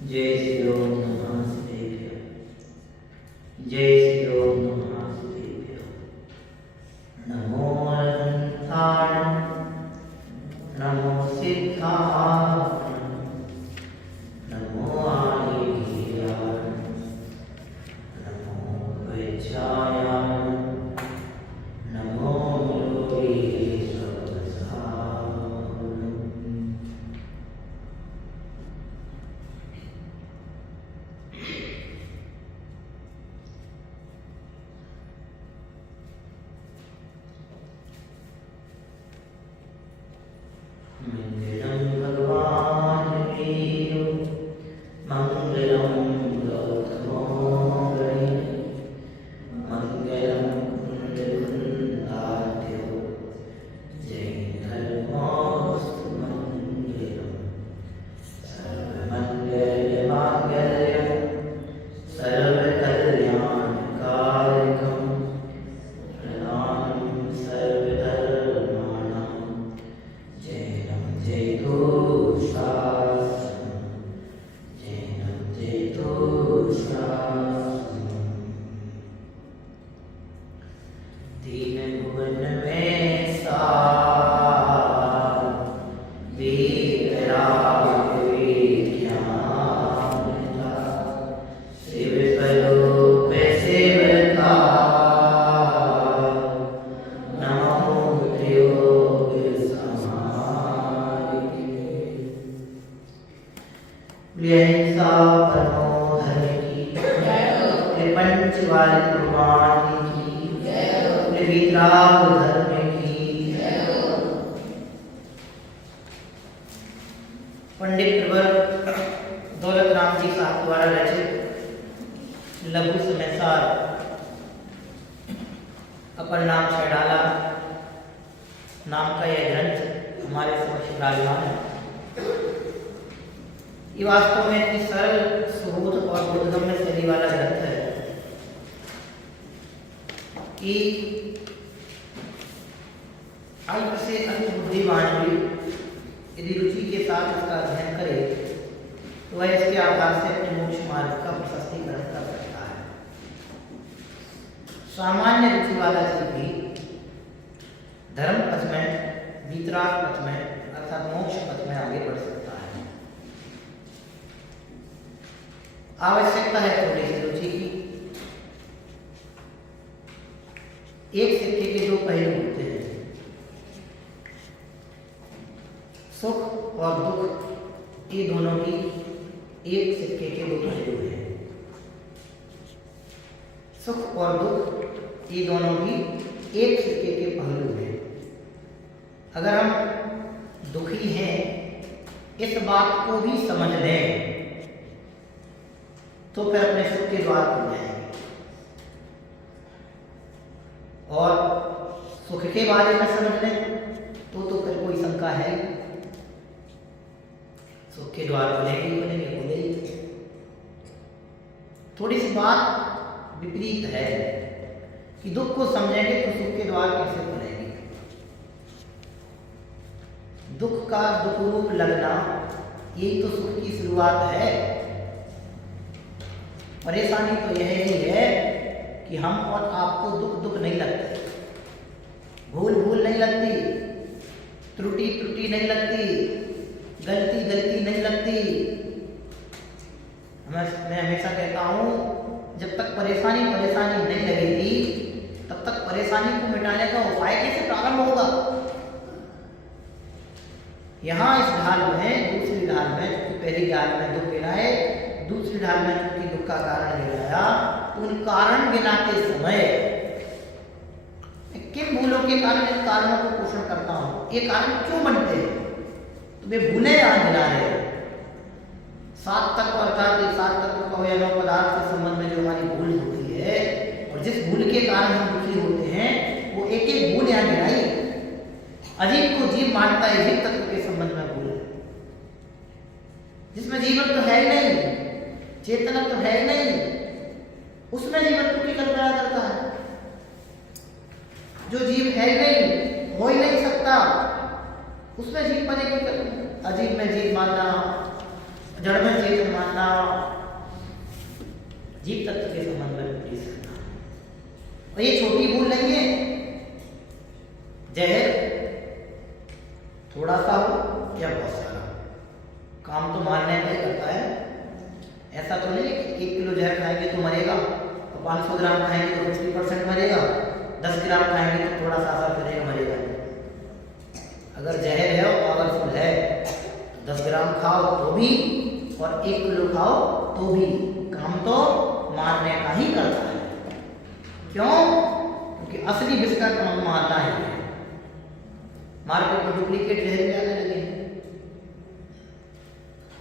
जय श्री ओम नमः शिवाय। जय श्री ओम नमः शिवाय। नमो अनंताय, नमो सिद्धाय, नमो आदिवीराय, नमो वैचाय, नमो योगीश्वराय। मंगलम भगवान वीरो, मंगलम गौतमोदय, मंगलम कुंडकुंडाद्यो, जय धर्मोऽस्तु मंगलम। सर्वमंगलमांगल्यं सर्वकल्याणकारिकं, प्रणामं सर्वधर्माणां, जैनं जयतु शास्त्रम्, जैनं जयतु शास्त्रम्। तीन भुवन में सार, वीतराग विज्ञानता, शिव स्वरूप शिवकार, नमो त्रियोग समाहिते। अहिंसा परमो धर्म की, त्रिपंच वाले भगवान की, त्रिविधराग धर्म की। पंडित प्रवर दौलत राम जी साहब द्वारा रचित लघु समाचार अपर नाम छैडाला नाम का यह ग्रंथ हमारे समक्ष विराजमान है। ये वास्तव में इतनी सरल, सुबोध और बोधगम्य शैली वाला ग्रंथ है कि अल्प से अल्प बुद्धिमान भी यदि रुचि के साथ इसका अध्ययन करे तो वह इसके आधार से अपने मोक्ष मार्ग का प्रशस्तीकरण कर सकता है। सामान्य रुचि वाला जीव भी धर्म पथ में, वीतराग पथ में अर्थात मोक्ष पथ में आगे बढ़ सकता है। आवश्यकता है थोड़ी सी रुचि की। एक सिक्के के दो पहलू होते हैं, सुख और दुख, ये दोनों भी एक सिक्के के दो पहलू हैं। सुख और दुख ये दोनों भी एक सिक्के के पहलू हैं। अगर हम दुखी हैं इस बात को भी समझ लें तो फिर अपने सुख के द्वार खुल जाएंगे, और सुख के बारे में समझ लें तो फिर कोई शंका है। सुख के द्वार खुलेंगे खुलेंगे। थोड़ी सी बात विपरीत है कि दुख को समझेंगे तो सुख के द्वार कैसे खुलेंगे। दुख का दुख रूप लगना यही तो सुख की शुरुआत है। परेशानी तो यह ही है कि हम और आपको दुख दुख नहीं लगते, भूल भूल नहीं लगती, त्रुटि त्रुटि नहीं लगती, गलती गलती नहीं लगती। मैं हमेशा कहता हूँ जब तक परेशानी नहीं लगेगी तब तक परेशानी को मिटाने का उपाय कैसे प्रारंभ होगा। यहाँ इस ढाल में, दूसरी ढाल में, पहली ढाल में दुख गिनाए, दूसरी ढाल में चूंकि दुख का कारण गिनाया, तो उन कारण गिनाते समय किन भूलों के कारण इन कारणों को पोषण करता हूँ, ये कारण क्यों बनते हैं, तो वे भूलें यहाँ गिना रहे हैं। सात तत्व अर्थात सात तत्व का या नौ पदार्थ के संबंध में जो हमारी भूल होती है और जिस भूल के कारण हम दुखी होते हैं वो एक एक भूल यहाँ गिनाई। अजीब को जीव मानता है, जीव तत्व के संबंध में भूल है, जिसमें जीवन तो है ही नहीं, चेतना तो है ही नहीं, उसमें जीवन की कल्पना करता है। जो जीव है ही नहीं, हो ही नहीं सकता, उसमें जीव बने की अजीब में जीव मानना, जड़ में चेतन मानना, जीव तत्व के संबंध में उपदेश करना। और ये छोटी भूल नहीं है। जहर थोड़ा सा हो या बहुत सारा, काम तो मारने में ही करता है। ऐसा तो नहीं कि 1 किलो जहर खाएंगे तो मरेगा, और 500 ग्राम खाएंगे तो 50% मरेगा, 10 ग्राम खाएंगे तो थोड़ा सा असर करेगा, मरेगा। अगर जहर है और पावरफुल है तो 10 ग्राम खाओ तो भी और 1 किलो खाओ तो भी काम तो मारने का ही करता है। क्यों? क्योंकि असली विष का काम मारना ही है। मार्केट में डुप्लीकेट जहर भी आने लगे हैं।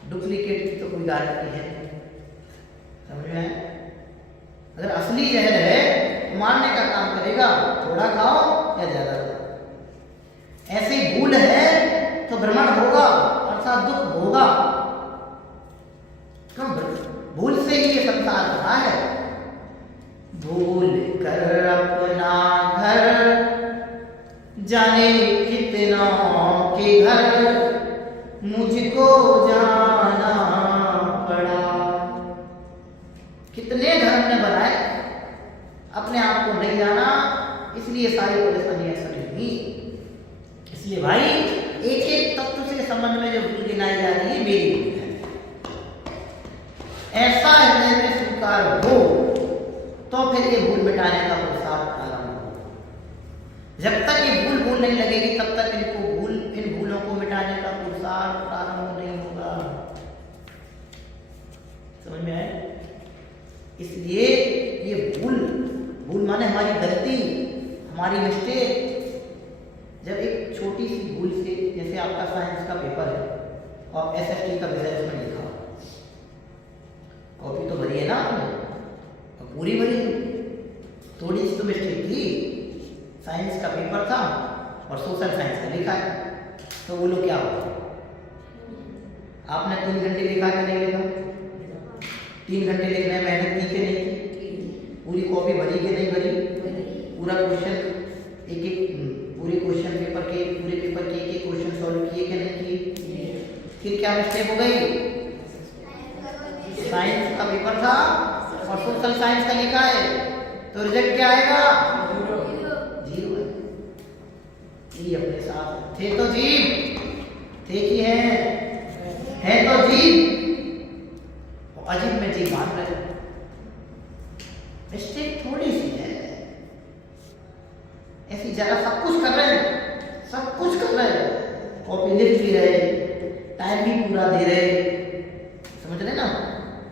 डुप्लीकेट की तो कोई गारंटी है, समझ में आया? अगर असली जहर है तो मारने का काम करेगा, थोड़ा खाओ या ज्यादा खाओ। ऐसी भूल है तो भ्रमण होगा, अर्थात दुख होगा। क्यों? भूल से ही ये संसार बना है। भूल कर अपना घर जाने कितनों के घर, मुझको जाना पड़ा। कितने घर हमने बनाए, अपने आप को नहीं जाना, इसलिए सारी परेशानियां सड़ी हुई। इसलिए भाई एक एक तत्व से संबंध में जो भूल गिनाई जा रही है, मेरी भूल है। ऐसा हृदय में स्वीकार हो तो फिर ये भूल मिटाने का पुरुषार्थ प्रारंभ हो। जब तक ये भूल भूल नहीं लगेगी तब तक इन भूलों को मिटाने का पुरुषार्थ प्रारंभ नहीं होगा। समझ में आए? इसलिए ये भूल माने हमारी गलती, हमारी मिस्टेक। जब एक छोटी सी भूल से, जैसे आपका साइंस का पेपर है और एसएसटी का विषय उसमें लिखा, कॉपी तो भरी है ना आपने, और पूरी भरी, थोड़ी सी तो मिस्टेक थी। साइंस का पेपर था और सोशल साइंस का लिखा है, तो बोलो क्या होगा? आपने 3 घंटे लिखा कि नहीं लिखा? 3 घंटे लिखने में मेहनत की कि नहीं की? पूरी कॉपी भरी कि नहीं भरी? पूरा क्वेश्चन पूरे क्वेश्चन पेपर के एक क्वेश्चन सॉल्व किए कि नहीं किए? फिर क्या मिस्टेक हो गई? साइंस का पेपर था और सोशल साइंस का लिखा है, तो रिजल्ट क्या आएगा? 0 है। ये अपने साथ थे तो जीव, थे कि है तो जीव, और अजीब में जीव मान रहे। मिस्टेक थोड़ी सी है, ऐसी जरा सब कुछ कर रहे हैं, कॉपी लिख भी रहे, टाइम भी पूरा दे रहे, समझ रहे ना?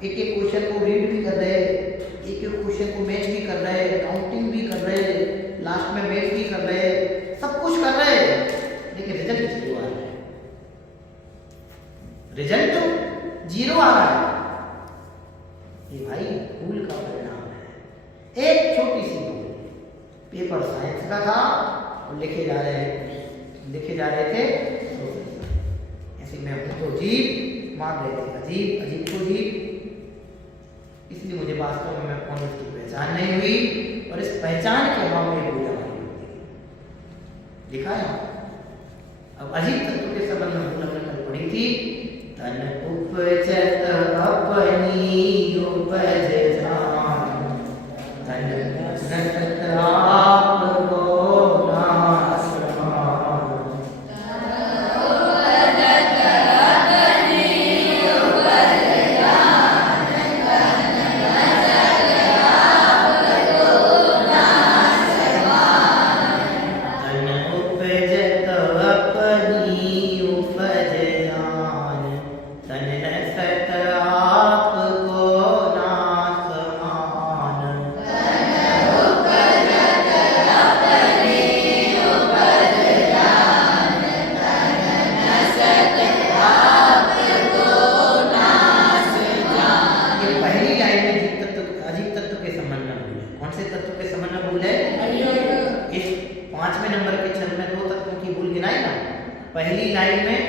एक क्वेश्चन को रीड भी कर रहे, एक क्वेश्चन को मैच भी कर रहे, काउंटिंग भी कर रहे, लास्ट में मैच भी कर रहे, सब कुछ कर रहे, लेकिन रिजल्ट 0 आ रहा है। रिजल्ट 0 आ रहा है। ये भाई भूल का परिणाम है। एक छोटी सी भूल, पेपर साइंस का था और लिखे जा रहे थे ऐसे में हूं तो जीव मान रहे थे अजीब को जीव। इसलिए मुझे वास्तव में मैं कौन उसकी पहचान नहीं हुई, और इस पहचान के अभाव में भूल लिखा है। अब अजीब तत्व के संबंध में हमने कल पढ़ी थी, तन उपजत अपनी उपज जान, तन नसत आपको नाश मान। पहली लाइन में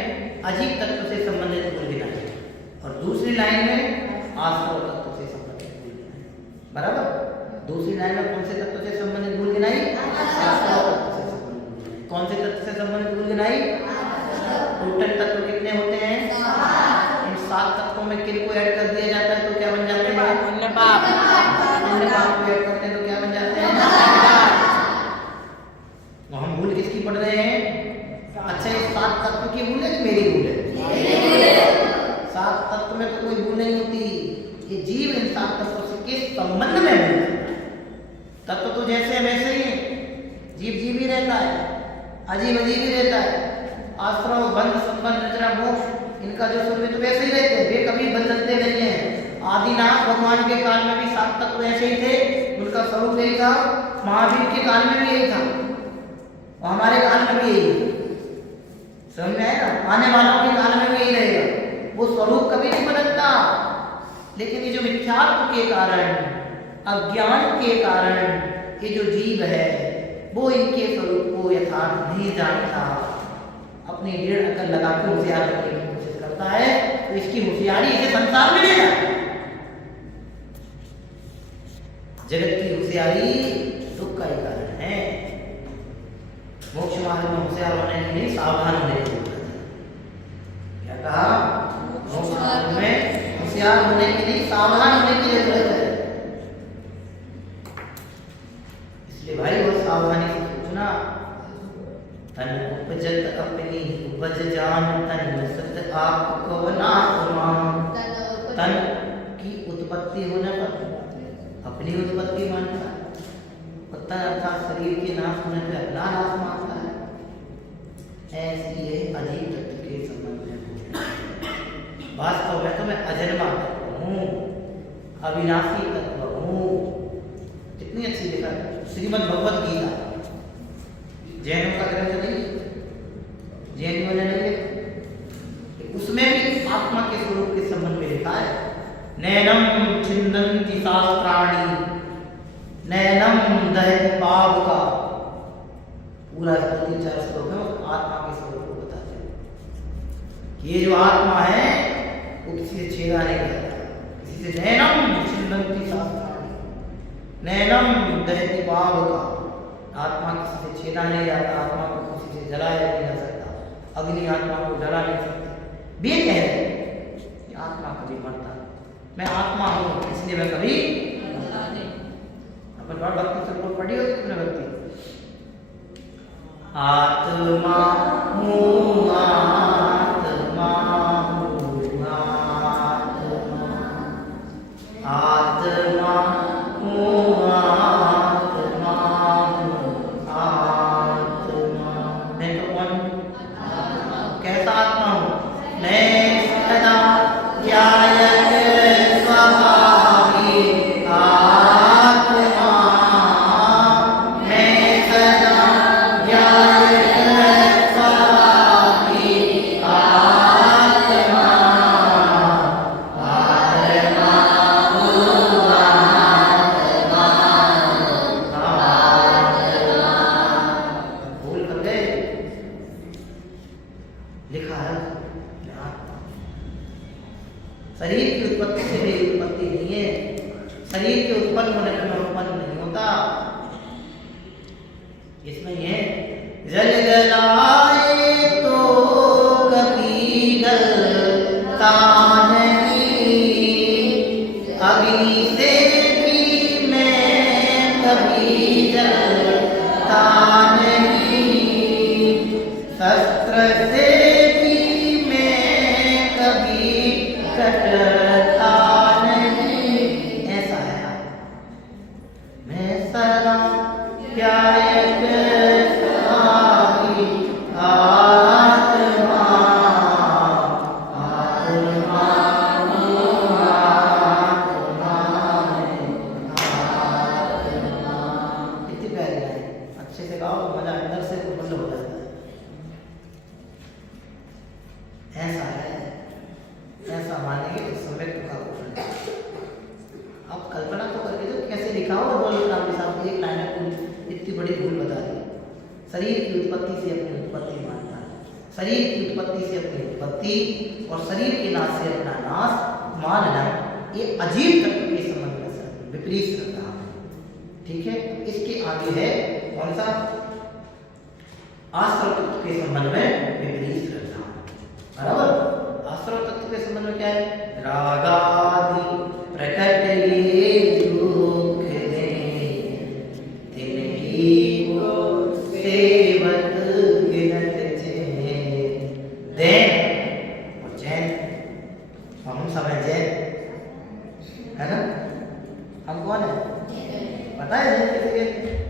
अजीब तत्व से संबंधित भूल गिनाई और दूसरी लाइन में आश्रव तत्व से संबंधित भूल गिनाई। बराबर? दूसरी लाइन में कौन से तत्व से संबंधित भूल गिनाई? आश्रव तत्व से संबंधित। कौन से तत्व से संबंधित भूल गिनाई? टोटल तत्व कितने होते हैं? इन 7 तत्वों में में किन को ऐड कर दिया जाता है तो क्या बन जाते हैं? पुण्य पाप। पुण्य पाप को ऐड करते हैं तो क्या बन जाते हैं? तो हम भूल किसकी पढ़ रहे हैं? अच्छा, ये 7 तत्व की भूल है कि मेरी भूल है? 7 तत्व में तो कोई भूल नहीं होती। ये जीव इन 7 तत्वों से किस संबंध में भूल है? तत्व तो जैसे वैसे ही है, जीव जीव ही रहता है, अजीब अजीब ही रहता है। आश्रम बंध संबंध निद्रा मोक्ष इनका जो स्वरूप तो वैसे ही रहते हैं, वे कभी बदलते नहीं है। आदिनाथ भगवान के काल में भी 7 तत्व ऐसे ही थे, उनका स्वरूप यही था। महावीर के काल में भी यही था और हमारे काल में भी यही है। समझ में आया ना? आने वालों के काल में भी यही रहेगा। वो स्वरूप कभी नहीं बदलता, लेकिन ये जो मिथ्यात्व के कारण, अज्ञान के कारण ये जो जीव है वो इनके स्वरूप को यथार्थ नहीं जानता, अपनी डेढ़ अकल लगा के होशियार बनने की कोशिश करता है, तो इसकी होशियारी इसे संसार में ले जाती है। जगत की होशियारी दुख का ही कारण है। मोक्ष मार्ग में होशियार होने के लिए सावधान होने की जरूरत है। क्या कहा? मोक्ष मार्ग में होशियार होने के लिए सावधान होने की जरूरत है। इसलिए भाई बहुत सावधानी से सोचना। तन उपजत अपनी उपज जान, तन सत आपको नाथ मान। तन की उत्पत्ति होने पर अपनी उत्पत्ति मानता है, तन अर्थात शरीर के नाश होने पर अपना नाश मानता है। ऐसी है अजीब तत्व के संबंध में। वास्तव में तो मैं अजन्मा तत्व हूँ, अविनाशी तत्व हूँ। कितनी अच्छी लिखा है श्रीमद् भगवत गीता। जैनों का ग्रंथ नहीं, जैनियों ने नहीं, उसमें भी आत्मा के स्वरूप के संबंध में लिखा है। नैनम छिन्दन्ति शास्त्राणि, नैनम दहति पावका। पूरा 3-4 श्लोक है, आत्मा के स्वरूप को बताते हैं कि ये जो आत्मा है वो किसी से छेड़ा नहीं जाता, किसी से। नैनम छिन्दन्ति शास्त्राणि, नैनम दहति पावका। आत्मा किसी से छेड़ा नहीं जाता, आत्मा को किसी से जलाया नहीं जा सकता, अग्नि आत्मा को जला नहीं सकती। वे कह रहे हैं कि आत्मा कभी मरता, मैं आत्मा हूँ इसलिए मैं कभी मरता नहीं। अपन बार भक्ति से पढ़ी होती तुमने भक्ति? आत्मा हूँ, आत्मा हूँ, आत्मा, आत्मा हूँ, शरीर की उत्पत्ति से मेरी उत्पत्ति नहीं है, शरीर के उत्पन्न होने पर मैं उत्पन्न नहीं होता। इसमें ये जल जलाए तो कभी गलता नहीं, अग्नि से भी मैं कभी जलता नहीं, शस्त्र से भी मैं कभी कटता नहीं। ऐसा है मैं सदा ध्यायक स्वामी आत्मा, आत्मा कितनी प्यारी है। अच्छे से गाओ, मजा अंदर से बंद हो जाता है। ऐसा है, ऐसा मानेंगे तो सम्यक का पोषण। अब कल्पना तो करके तो कैसे लिखा हो और बोल राम साहब एक लाइन में इतनी बड़ी भूल बता दी। शरीर की उत्पत्ति से अपनी उत्पत्ति मानता है, शरीर की उत्पत्ति से अपनी उत्पत्ति और शरीर के नाश से अपना नाश मानना, ये अजीब तत्व के संबंध में विपरीत श्रद्धा है। ठीक है, इसके आगे है कौन सा? आश्रव तत्व के संबंध में विपरीत श्रद्धा। बराबर, आश्रव तत्व के संबंध में क्या है? रागादि प्रकट ये दुख दें, तिन्हीं को सेवक गिनत दें। और जैन, हम सब हैं जैन, है ना? हम कौन है? पता है जैन किसे कहते हैं?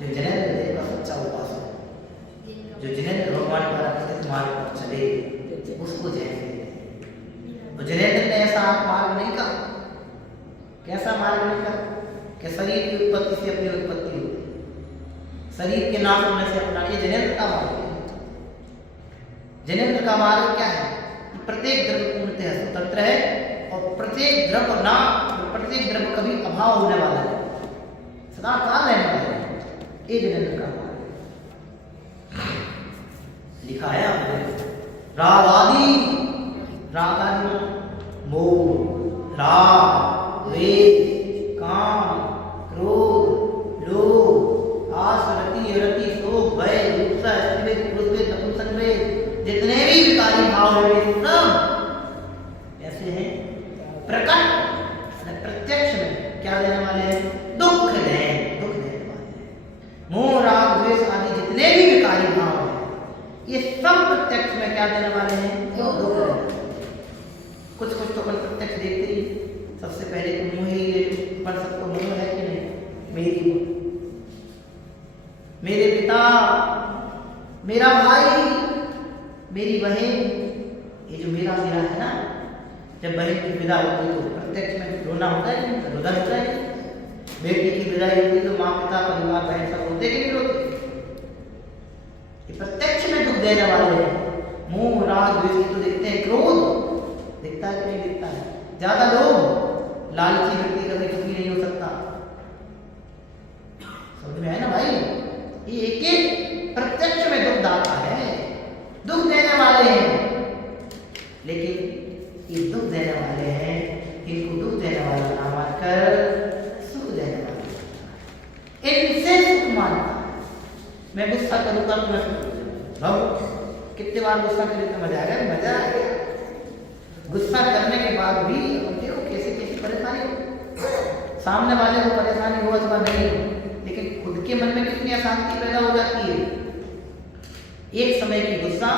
जो जिनेंद्र देव का सच्चा उपासक, जो जिनेंद्र भगवान द्वारा कथित मार्ग पर चले, उसको जैन कहते हैं। तो जिनेंद्र ने ऐसा मार्ग नहीं कहा। कैसा मार्ग नहीं कहा? कि शरीर की उत्पत्ति से अपनी उत्पत्ति होती है, शरीर के नाश होने से अपना, ये जिनेंद्र का मार्ग है। जिनेंद्र का मार्ग क्या है? प्रत्येक द्रव्य पूर्णतः स्वतंत्र है और प्रत्येक द्रव्य कभी अभाव होने वाला है, सदा काल रहने वाला है। ये जिनेंद्र का मार्ग लिखा है आपने। रागादि, रागादि मोह, राग, द्वेष, काम, क्रोध, लोभ, आस, रति, अरति, शोक, भय, जुगुप्सा, स्त्रीवेद, पुरुषवेद, नपुंसकवेद, जितने भी विकारी भाव है वे सब ऐसे हैं प्रकट, प्रत्यक्ष में क्या देने वाले हैं? दुख देने वाले हैं। मोह, राग, द्वेष आदि जितने भी विकारी भाव हैं, ये सब प्रत्यक्ष में क्या देने वाले हैं? दुख। कुछ तो अपन प्रत्यक्ष देखते ही, सबसे पहले तो मोह ही ले लो। पर सबको मोह है कि नहीं? मेरे पिता, मेरा भाई, मेरी बहन, ये जो मेरा है ना, जब बहन की विदा होती है तो प्रत्यक्ष में रोना होता है, रुदन होता है। बेटी की विदाई होती तो माँ, पिता, परिवार, बहन सब रोते कि नहीं रोते? ये प्रत्यक्ष में दुख देने वाले हैं। मोह, राग, द्वेष तो दिखते हैं, क्रोध दिखता है कि नहीं दिखता है? ज्यादा लोग, लालची व्यक्ति कभी दुखी नहीं हो सकता। समझ में है ना भाई? ये एक प्रत्यक्ष में दुख दाता है, दुख देने वाले हैं। लेकिन ये दुख देने वाले हैं, इनको दुख देने वाला ना मानकर सुख देने वाला, इनसे सुख मानता है। मैं गुस्सा करूंगा तो मैं सुख, कितने बार गुस्सा करें तो मजा आएगा? मजा आएगा। गुस्सा करने के बाद भी देखो कैसे कैसे परेशानी हो, सामने वाले को परेशानी हो अथवा नहीं हो, लेकिन खुद के मन में कितनी अशांति पैदा हो जाती है। एक समय की गुस्सा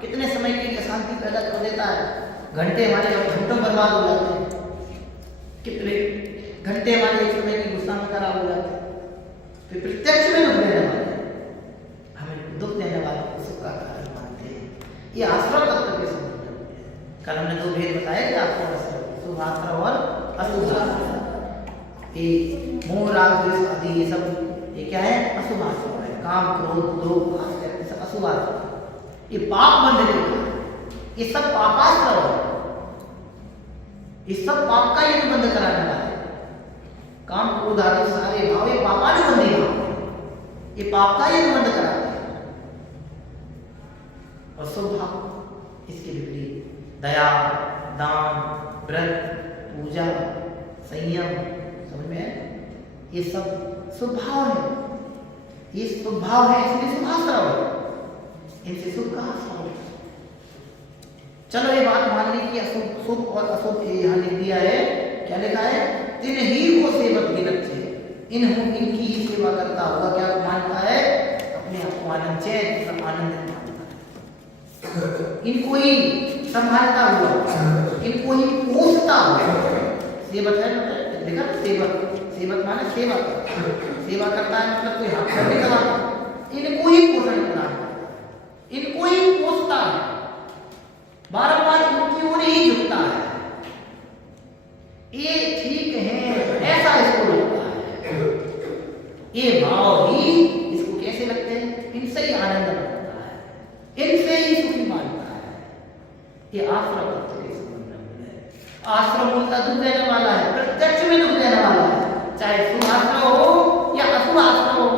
कितने समय की अशांति पैदा कर देता है। घंटे हमारे घंटों बर्बाद हो जाते हैं, कितने घंटे हमारे एक समय की गुस्सा में खराब हो जाते हैं। फिर प्रत्यक्ष में दुख देने वाले, हमें दुख देने वालों को सुख का कारण मानते हैं। ये आश्रम तत्व के संबंध में कल हमने दो भेद बताए थे आपको, शुभ आश्रम और अशुभ आश्रम। ये मोह, राग, द्वेष आदि ये सब ये क्या है? अशुभ आश्रम है। काम, क्रोध, लोभ, आश्चर्य ये सब अशुभ आश्रम। ये पाप बंध देता है, ये सब पापाश्रम है, ये सब पाप का ही बंद कराने वाले। काम, क्रोध आदि सारे भाव ये पापानुबंधी भाव, ये पाप का ही बंद कराते हैं। और शुभ भाव इसके विपरीत दया, दान, व्रत, पूजा, संयम, समझ में है? ये सब शुभ भाव है, ये शुभ भाव है, इसलिए शुभाश्रम है। इनसे शुभ का आश्रम है। चलो ये बात मान ली कि अशुभ, शुभ और अशुभ यहाँ लिख दिया है। क्या लिखा है? तिन्हीं को सेवक गिनत से, इनकी ही सेवा करता होगा। क्या मानता है? अपने आप को आनंद, चैन, आनंदित मानता है। इनको ही संभालता हुआ, इनको ही पोषता हुआ। सेवक है मतलब देखा ना, सेवक माने सेवक, सेवा करता है मतलब कोई हाथ नहीं लगाता, इनको ही पोषण करता है, इनको ही पोषता है, बार-बार इनकी ओर ही झुकता है। ये ठीक है, ऐसा इसको लगता है। ये भाव ही इसको कैसे लगते हैं? इनसे ही आनंद लगता है, इनसे ही सुखी मानता है। ये आश्रम के संबंध में है। आश्रम उनका दुख देने वाला है, प्रत्यक्ष में दुख देने वाला है, चाहे शुभ आश्रम हो या अशुभ आश्रम हो।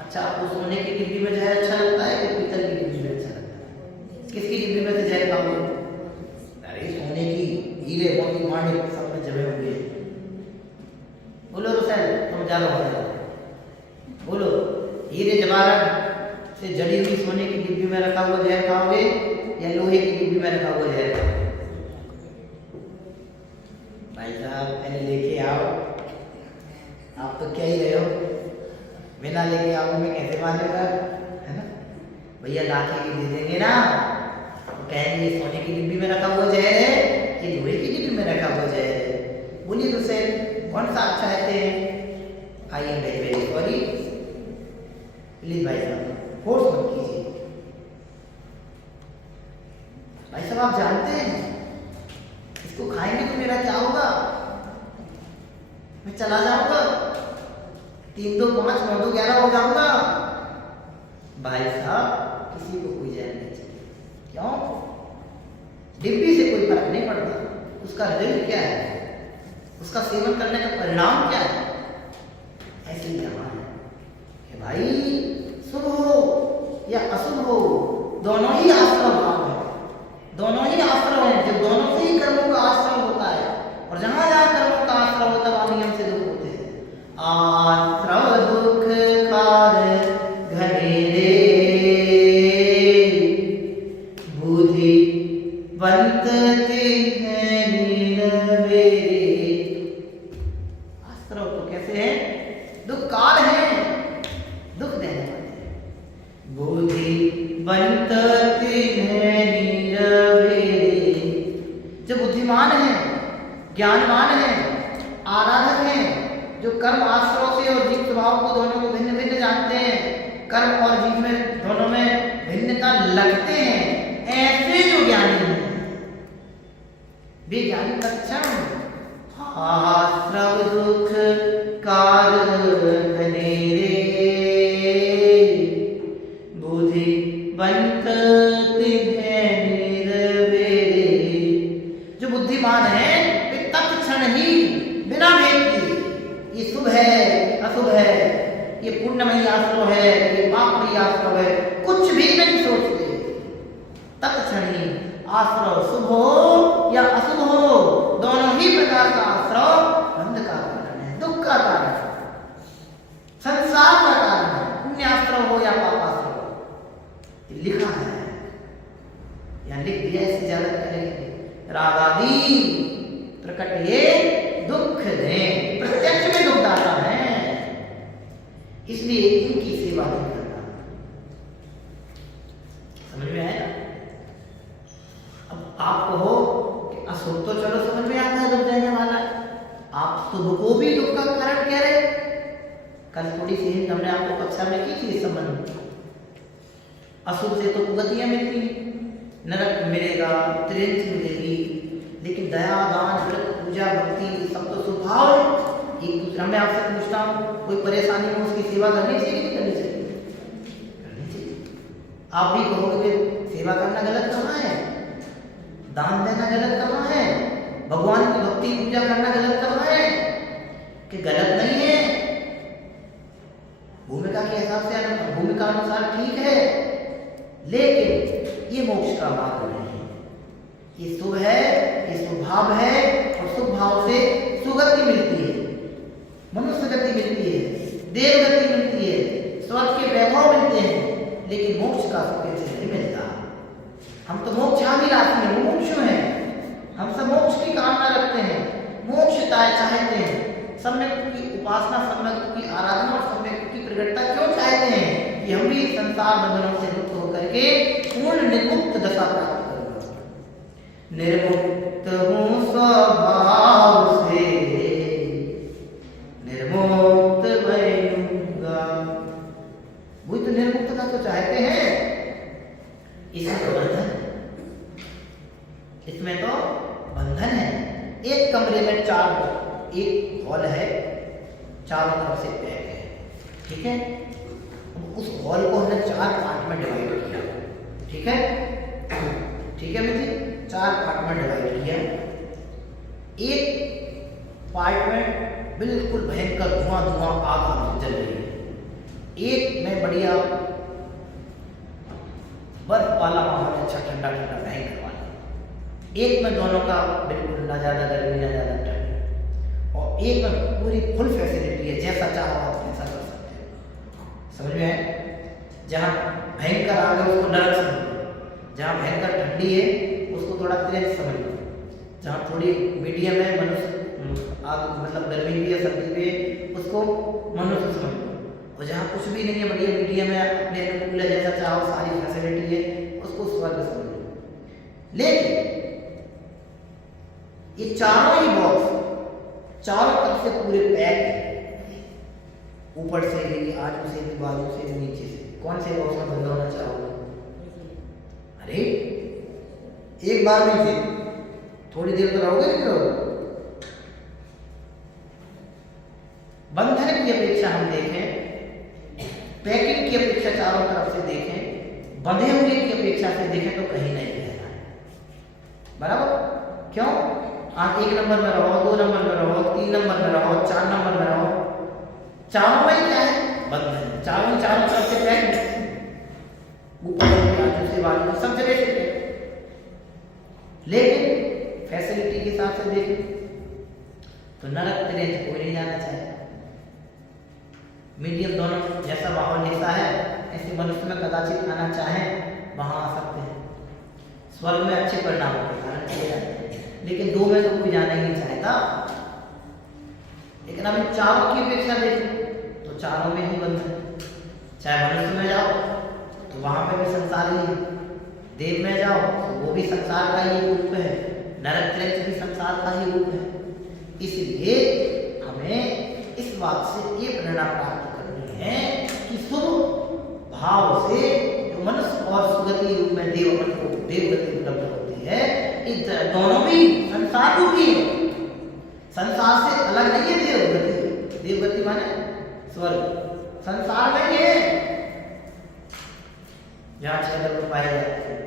अच्छा, आपको सोने की डिब्बी में जाए अच्छा लगता है कि पीतल की डिब्बी में अच्छा लगता है? किसकी डिब्बी में से जाए खाओगे? अरे सोने की, हीरे, मोती, माणिक सब में जमे होंगे। बोलो रुसैल, तुम ज्यादा हो जाओ। बोलो, हीरे जवाहरात से जड़ी हुई सोने की डिब्बी में रखा हुआ जहर खाओगे या लोहे की डिब्बी में रखा हुआ जहर। भाई साहब पहले लेके आओ, आप तो क्या ही रहे हो, बिना लेके आओ मैं कैसे मानेगा, है ना। भैया लाके की दे देंगे ना, तो कहेंगे सोने की डिब्बी में रखा हुआ जहर है कि लोहे की डिब्बी में रखा हुआ जहर है। बोलिए तो सर कौन सा अच्छा है? I am very very sorry, please भाई साहब फोर्स मत कीजिए। भाई साहब आप जानते हैं इसको खाएंगे तो मेरा क्या होगा? मैं चला जाऊंगा, 3 2 5 9 2 11 हो जाऊंगा। भाई साहब किसी को कोई जहर नहीं चाहिए। क्यों? डिब्बी से कोई फर्क नहीं पड़ता, उसका रिजल्ट क्या है, उसका सेवन करने का परिणाम क्या है। ऐसे ही यहाँ है कि भाई शुभ हो या अशुभ हो, दोनों ही आश्रम भाव है, दोनों ही आश्रम है। जब दोनों से ही कर्मों का आश्रम होता है, और जहां जहां कर्मों का आश्रम होता है वहां नियम से दुख होते हैं। आश्रम दुख कार घनेरे, बुद्धि बंत है नीरवेरे। आश्रम तो कैसे है? दुख काल है, दुख देने वाले। बुद्धि बंत है नीरवेरे, जो बुद्धिमान है, ज्ञानवान है, आराधक है, जो कर्म आश्रय से और जीव स्वभाव को दोनों को भिन्न भिन्न जानते हैं, कर्म और जीव में दोनों में भिन्नता लगते हैं, ऐसे जो ज्ञानी हैं वे ज्ञानी लक्षण। आश्रव दुख काल घनेरे, बुद्धि बंत है नीरवेरे। जो बुद्धिमान है वे तत्क्षण ही बिना भेद किए ये शुभ है अशुभ है, ये पुण्यमयी आश्रय है, ये पापमयी आश्रय है, कुछ भी नहीं सोचते। तत्क्षण ही आश्रय शुभ हो या अशुभ हो, दोनों ही प्रकार का आश्रय बंध का कारण है, दुख का कारण है, संसार का कारण है। पुण्य आश्रय हो या पाप आश्रय हो, लिखा है या लिख दिया, इससे ज्यादा करेंगे। रागादि प्रकट ये दुख दे, प्रत्यक्ष में दुखदाता है, इसलिए इनकी सेवा नहीं करना। समझ में आया? अब आप कहो कि अशुभ तो चलो समझ में आता है, दुख देने वाला, आप शुभ को भी दुख का कारण कह रहे। कल थोड़ी सी हिंट हमने आपको कक्षा में की थी इस संबंध में। अशुभ से तो कुगतियां मिलती, नरक मिलेगा, त्रिंच मिलेगी, लेकिन दया दान व्रत पूजा भक्ति सब तो स्वभाव है। एक दूसरा मैं आपसे पूछता हूँ, कोई परेशानी हो उसकी सेवा करनी चाहिए कि करनी चाहिए? करनी चाहिए। आप भी कहोगे सेवा करना गलत कहाँ है, दान देना गलत कहाँ है, भगवान की भक्ति पूजा करना गलत कहाँ है? कि गलत नहीं है, भूमिका के हिसाब से भूमिका अनुसार ठीक है, लेकिन ये मोक्ष का मार्ग नहीं है। ये शुभ है, ये स्वभाव है, और शुभ भाव से सुगति मिलती है, मनुष्य गति मिलती है, देव गति मिलती है, स्वर्ग के वैभव मिलते हैं, लेकिन मोक्ष का सुख से नहीं मिलता। हम तो मोक्षाभिलाषी हैं, मुमुक्षु हैं, हम सब मोक्ष की कामना रखते हैं, मोक्ष चाहते हैं, सम्यक की उपासना, सम्यक की आराधना और सम्यक की प्रगटता क्यों चाहते हैं? कि हम भी संसार बंधनों से मुक्त होकर के पूर्ण निर्मुक्त दशा प्राप्त करूंगा। निर्मुक्त हूँ स्वभाव से, निर्मुक्त बनूंगा। वही तो निर्मुक्तता तो चाहते हैं, इसमें तो बंधन, इसमें तो बंधन है। एक कमरे में 4 लोग, एक हॉल है, चारों तरफ से पैक है, ठीक है। उस हॉल को हमने 4 पार्ट में डिवाइड किया, ठीक है, ठीक है मित्र, 4 पार्ट में डिवाइड किया। एक पार्ट में बिल्कुल भयंकर धुआं आग जल रही है, एक में बढ़िया बर्फ वाला माहौल, अच्छा ठंडा ठंडा भयंकर वाला, एक में दोनों का बिल्कुल ना ज्यादा गर्मी ना ज्यादा ठंड, और एक में पूरी फुल फैसिलिटी है, जैसा चाहो आप वैसा कर सकते हो। समझ में आए? जहाँ भयंकर आग है उसको नरक समझो, जहाँ भयंकर ठंडी है इसको थोड़ा तेज समझ लो, जहाँ थोड़ी मीडियम है मनुष्य आग मतलब गर्मी भी है सर्दी भी है उसको मनुष्य समझ लो, और जहाँ कुछ भी नहीं है बढ़िया मीडियम है अपने अनुकूल है जैसा चाहो सारी फैसिलिटी है उसको स्वर्ग समझ लो। लेकिन ये चारों ही बॉक्स चारों तरफ से पूरे पैक है, ऊपर से भी आजू से भी बाजू से भी नीचे से, कौन से बॉक्स में बंद होना चाहोगे? अरे एक बार में थे थोड़ी देर तो रहोगे नहीं रहोगे? बंधन की अपेक्षा हम देखें, पैकिंग की अपेक्षा चारों तरफ से देखें, बंधे हुए की अपेक्षा से देखें तो कहीं नहीं रहना है। बराबर? क्यों? आप 1 नंबर में रहो, 2 नंबर में रहो, 3 नंबर में रहो, 4 नंबर में रहो, चारों में क्या है? बंधन। चारों तरफ से पैक, ऊपर से आजू से बाजू सब जगह से पैक। लेकिन फैसिलिटी के हिसाब से देखें तो नरक त्रेत कोई नहीं जाना चाहे, मीडियम दोनों जैसा माहौल जैसा है ऐसे मनुष्य में कदाचित आना चाहे वहां आ सकते हैं, स्वर्ग में अच्छे परिणामों के कारण चले जाते हैं, लेकिन 2 में तो कोई जाना ही नहीं चाहता। लेकिन अब इन चारों की अपेक्षा देखें तो चारों में ही बंधन, चाहे मनुष्य में जाओ तो वहां पे भी संसार ही है, देव में जाओ तो वो भी संसार का ही रूप है, नरक त्रेत भी संसार का ही रूप है। इसलिए हमें इस बात से ये प्रेरणा प्राप्त करनी है कि शुभ भाव से जो मनुष्य और सुगति रूप में देवगति उपलब्ध होती है, इन दोनों भी संसार रूपी है, संसार से अलग नहीं है देवगति। देवगति माने स्वर्ग, संसार में ही है जहाँ 6 द्रव्य पाए जाते हैं,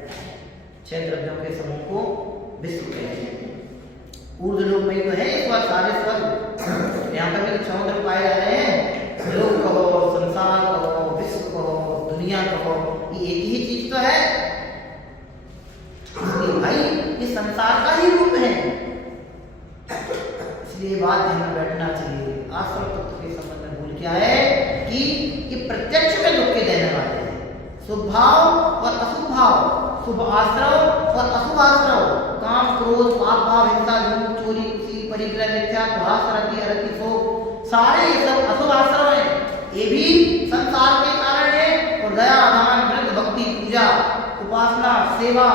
6 द्रव्यों के समूह को विश्व कहते हैं। ऊर्ध्व लोक में तो है इस बार सारे स्वर्ग, यहाँ पर भी 6 द्रव्य पाए जा रहे हैं, लोक कहो, संसार कहो, विश्व कहो, दुनिया कहो, ये एक ही चीज तो है। इसलिए भाई ये संसार का ही रूप है, इसलिए बात ध्यान में बैठना चाहिए। आश्रम तत्व के संबंध में भूल क्या है कि ये प्रत्यक्ष में दुख के देने वाले हैं, शुभ भाव और अशुभ भाव, शुभ आश्रव और अशुभ आश्रव, काम क्रोध पाप भाव हिंसा झूठ चोरी कुशील परिग्रह मिथ्या ध्यास रति अरति शोक, सारे ये सब अशुभ आश्रव हैं, ये भी संसार के कारण है। और दया दान व्रत भक्ति पूजा उपासना सेवा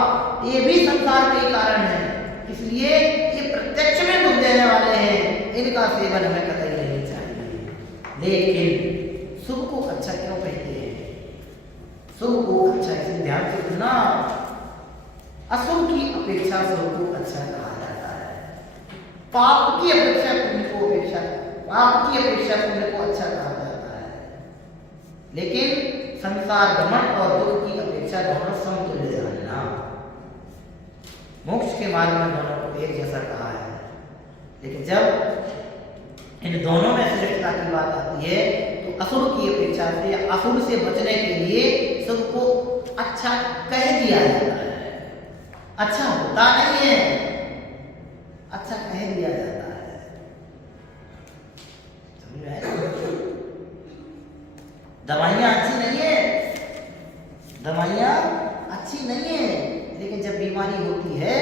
ये भी संसार के कारण है, इसलिए ये प्रत्यक्ष में दुख देने वाले हैं, इनका सेवन हमें कतई नहीं चाहिए। लेकिन शुभ को अच्छा क्यों कहते हैं? शुभ को अच्छा इसलिए ध्यान से सुनना, अशुभ की अपेक्षा शुभ को अच्छा कहा जाता है, पाप की अपेक्षा पुण्य को अच्छा कहा जाता है। लेकिन संसार भ्रमण और दुख की अपेक्षा दोनों समतुल्य जानना, मोक्ष के मार्ग में दोनों को एक जैसा कहा है। लेकिन जब इन दोनों में श्रेष्ठता की बात आती है तो अशुभ की अपेक्षा से अशुभ से बचने के लिए शुभ को अच्छा कह दिया जाता है, अच्छा होता नहीं है, अच्छा कह दिया जाता है। समझ में आया? दवाइयाँ अच्छी नहीं है, दवाइयाँ अच्छी नहीं है, लेकिन जब बीमारी होती है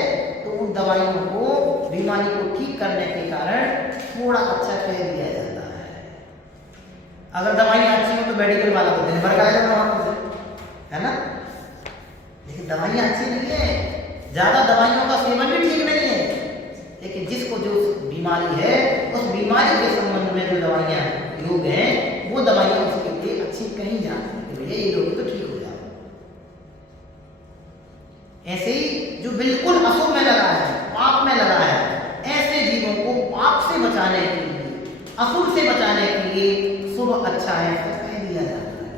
तो उन दवाइयों को बीमारी को ठीक करने के कारण थोड़ा अच्छा कह दिया जाता है। अगर दवाइयाँ अच्छी हो तो मेडिकल वाला तो दिन भर खाएगा वहाँ से, है ना? लेकिन दवाइयाँ अच्छी नहीं है, ज्यादा दवाइयों का सेवन भी ठीक नहीं है, लेकिन जिसको जो बीमारी है उस बीमारी के संबंध में जो दवाइयाँ योग हैं वो दवाइयाँ उसके लिए अच्छी कहीं जाती है कि भैया ये रोग तो ठीक हो जाए। ऐसे ही जो बिल्कुल अशुभ में लगा है, पाप में लगा है, ऐसे जीवों को पाप से बचाने के लिए, अशुभ से बचाने के लिए शुभ अच्छा है ऐसा कह दिया जाता है।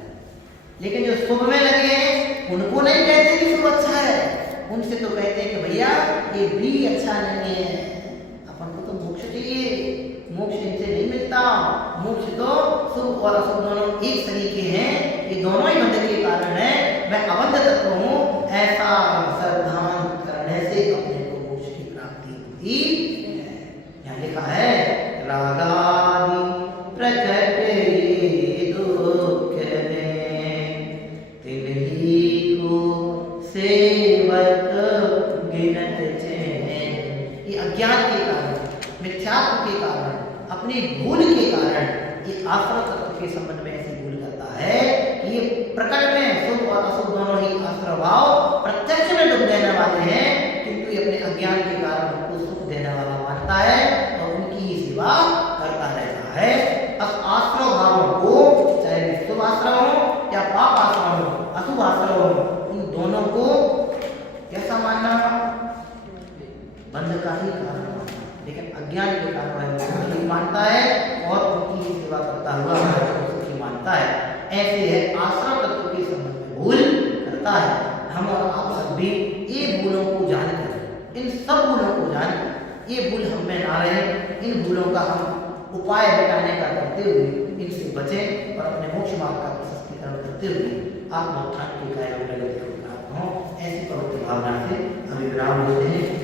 लेकिन जो शुभ में लगे हैं उनको नहीं कहते कि शुभ अच्छा है, उनसे तो कहते हैं कि भैया ये भी अच्छा नहीं है, अपन को तो मोक्ष चाहिए, मोक्ष इनसे नहीं मिलता, मोक्ष तो शुभ और अशुभ दोनों एक तरीके हैं, ये दोनों ही बंध के कारण है, मैं अबंध तत्व हूँ, ऐसा श्रद्धान करने से अपने को मोक्ष की प्राप्ति होती है। यहाँ लिखा है रागादि प्रकट ये दुख में तिन्हीं को सेवक गिनत अज्ञान के कारण, मिथ्यात्व के कारण, अपनी भूल के कारण ये आश्रय तत्व के संबंध में ऐसी भूल करता है कि ये प्रकट में शुभ और अशुभ दोनों ही आश्रय भाव प्रत्यक्ष में दुख देने वाले हैं, किंतु ये अपने अज्ञान के कारण उनको सुख देने वाला मानता है और उनकी ही सेवा करता रहता है। अब आश्रय भावों को, चाहे वे शुभ आश्रय हो या पाप आश्रय हो, अशुभ आश्रय हो, उन दोनों को कैसा मानना? बंध का ही कारण मानना, लेकिन अज्ञान के कारण वह नहीं मानता है और उनकी ही सेवा करता हुआ सुखी मानता है। ऐसे है आश्रय तत्व के संबंध में भूल करता है। हम और आप सब भी ये भूलों को जानकर, इन सब भूलों को जानकर, ये भूल हम में ना रहे, इन भूलों का हम उपाय हटाने का करते हुए इनसे बचें और अपने मोक्ष मार्ग का प्रशस्तीकरण करते हुए आत्मोत्थान के कार्य में लगे हों। ऐसी पवित्र भावना से हम विराम लेते हैं।